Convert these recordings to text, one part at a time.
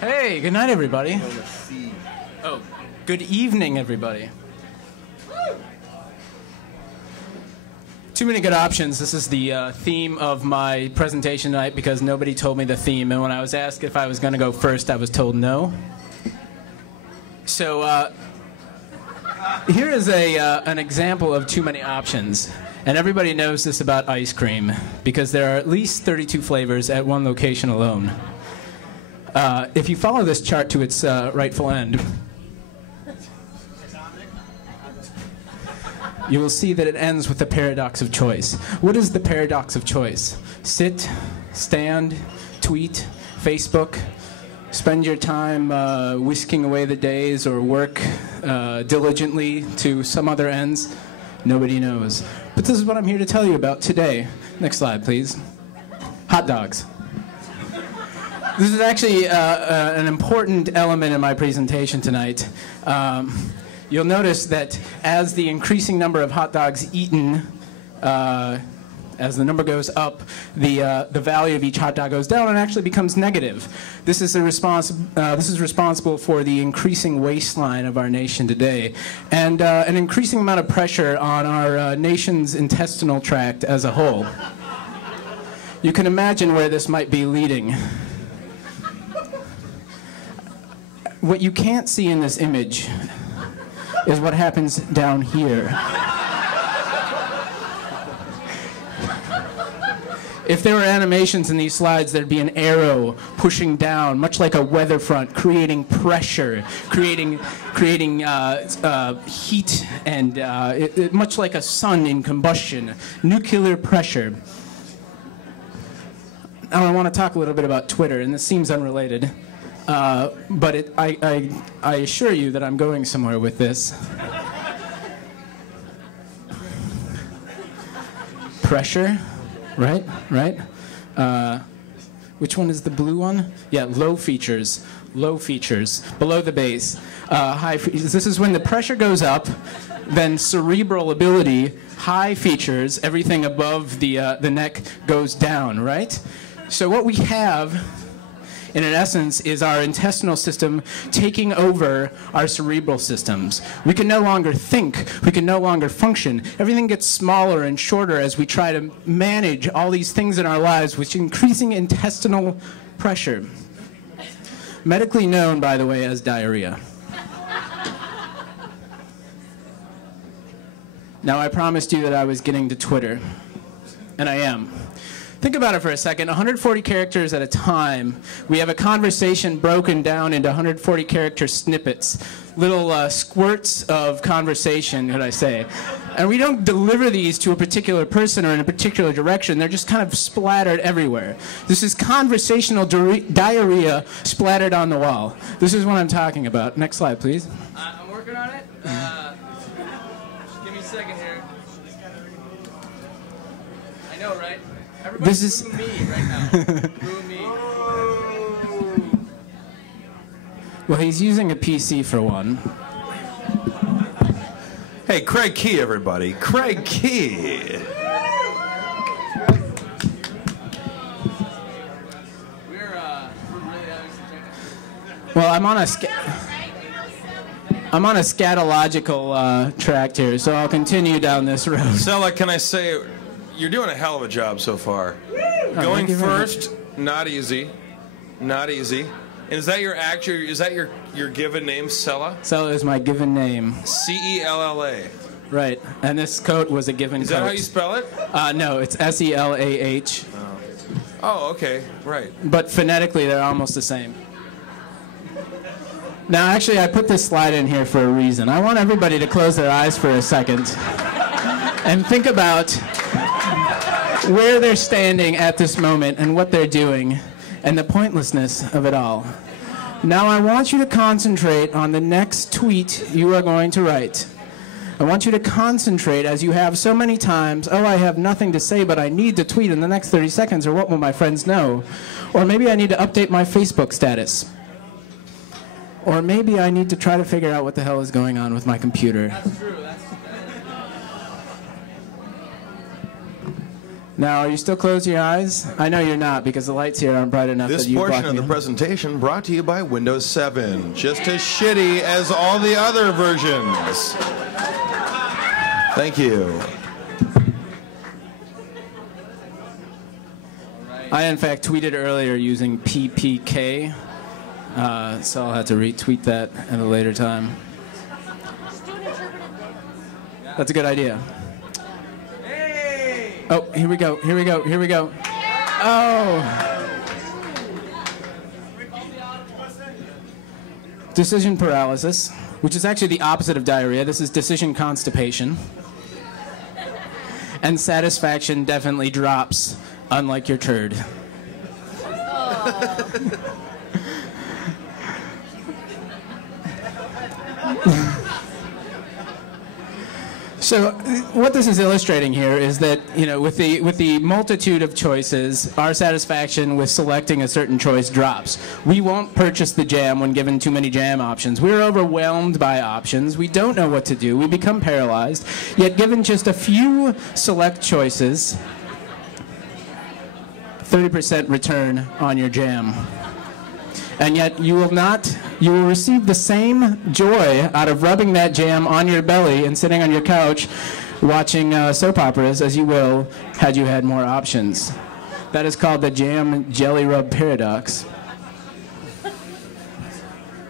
Hey, good night, everybody. Oh, good evening, everybody. Too many good options. This is the theme of my presentation tonight because nobody told me the theme, and when I was asked if I was going to go first, I was told no. So here is an example of too many options, and everybody knows this about ice cream because there are at least 32 flavors at one location alone. If you follow this chart to its rightful end, you will see that it ends with the paradox of choice. What is the paradox of choice? Sit, stand, tweet, Facebook, spend your time whisking away the days or work diligently to some other ends? Nobody knows. But this is what I'm here to tell you about today. Next slide, please. Hot dogs. This is actually an important element in my presentation tonight. You'll notice that as the increasing number of hot dogs eaten, as the number goes up, the value of each hot dog goes down and actually becomes negative. This is responsible for the increasing waistline of our nation today, and an increasing amount of pressure on our nation's intestinal tract as a whole. You can imagine where this might be leading. What you can't see in this image is what happens down here. If there were animations in these slides, there'd be an arrow pushing down, much like a weather front, creating pressure, creating heat, and much like a sun in combustion, nuclear pressure. Now I want to talk a little bit about Twitter, and this seems unrelated. But I assure you that I'm going somewhere with this. Pressure, right? Which one is the blue one? Yeah, low features, below the base. High. This is when the pressure goes up, then cerebral ability, high features, everything above the neck goes down, right? So what we have, in essence, is our intestinal system taking over our cerebral systems. We can no longer think. We can no longer function. Everything gets smaller and shorter as we try to manage all these things in our lives with increasing intestinal pressure. Medically known, by the way, as diarrhea. Now, I promised you that I was getting to Twitter, and I am. Think about it for a second. 140 characters at a time. We have a conversation broken down into 140 character snippets, little squirts of conversation, could I say. And we don't deliver these to a particular person or in a particular direction. They're just kind of splattered everywhere. This is conversational diarrhea splattered on the wall. This is what I'm talking about. Next slide, please. I'm working on it. Just give me a second here. I know, right? Everybody This is me right now. Me. Well, he's using a PC for one. Hey, Craig Key, everybody. Craig Key. We're really having some technical. Well, I'm on a scatological tract here, so I'll continue down this road. Selah, can I say, you're doing a hell of a job so far. Going first, not easy. Not easy. And is that your given name, Selah? Selah is my given name. C-E-L-L-A. Right, and this coat was a given coat. Is that how you spell it? No, it's S-E-L-A-H. Oh, okay, right. But phonetically, they're almost the same. Now, actually, I put this slide in here for a reason. I want everybody to close their eyes for a second and think about where they're standing at this moment and what they're doing and the pointlessness of it all. Now I want you to concentrate on the next tweet you are going to write. I want you to concentrate, as you have so many times, oh, I have nothing to say, but I need to tweet in the next 30 seconds, or what will my friends know? Or maybe I need to update my Facebook status. Or maybe I need to try to figure out what the hell is going on with my computer. That's true. Now, are you still closing your eyes? I know you're not because the lights here aren't bright enough This that you block portion of me. the presentation brought to you by Windows 7. Just as shitty as all the other versions. Thank you. I, in fact, tweeted earlier using PPTK, so I'll have to retweet that at a later time. That's a good idea. Oh, here we go, here we go, here we go. Oh! Decision paralysis, which is actually the opposite of diarrhea. This is decision constipation. And satisfaction definitely drops, unlike your turd. So what this is illustrating here is that, with the multitude of choices, our satisfaction with selecting a certain choice drops. We won't purchase the jam when given too many jam options. We're overwhelmed by options. We don't know what to do. We become paralyzed. Yet given just a few select choices, 30% return on your jam. And yet you will receive the same joy out of rubbing that jam on your belly and sitting on your couch watching soap operas as you will had you had more options. That is called the jam jelly rub paradox.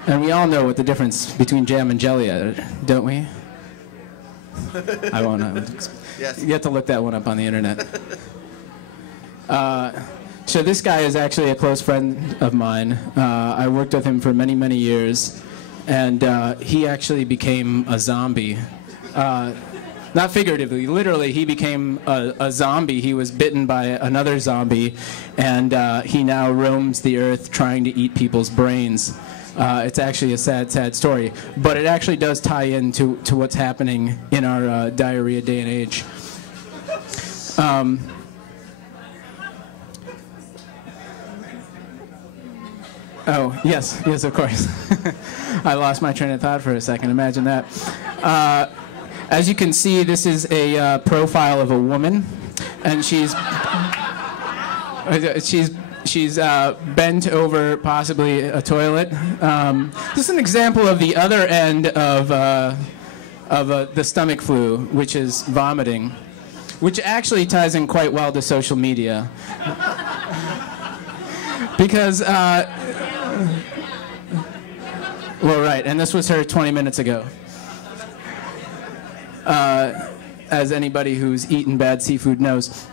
And we all know what the difference between jam and jelly is, don't we? I won't know. Yes. You have to look that one up on the internet. So this guy is actually a close friend of mine. I worked with him for many, many years, and he actually became a zombie. Not figuratively, literally, he became a zombie. He was bitten by another zombie, and he now roams the earth trying to eat people's brains. It's actually a sad, sad story, but it actually does tie into what's happening in our diarrhea day and age. Oh, yes, of course. I lost my train of thought for a second. Imagine that. As you can see, this is a profile of a woman, and she's bent over possibly a toilet. This is an example of the other end of the stomach flu, which is vomiting, which actually ties in quite well to social media. Because, well, right, and this was her 20 minutes ago. As anybody who's eaten bad seafood knows.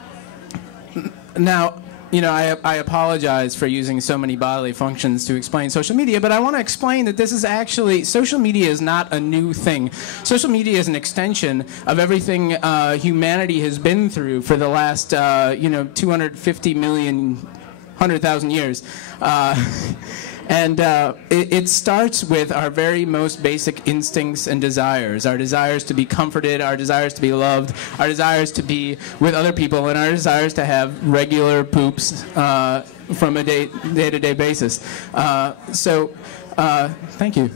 Now, I apologize for using so many bodily functions to explain social media, but I want to explain that this is actually, social media is not a new thing. Social media is an extension of everything humanity has been through for the last, 250 million, 100,000 years. And it starts with our very most basic instincts and desires. Our desires to be comforted, our desires to be loved, our desires to be with other people, and our desires to have regular poops from a day-to-day basis. Thank you.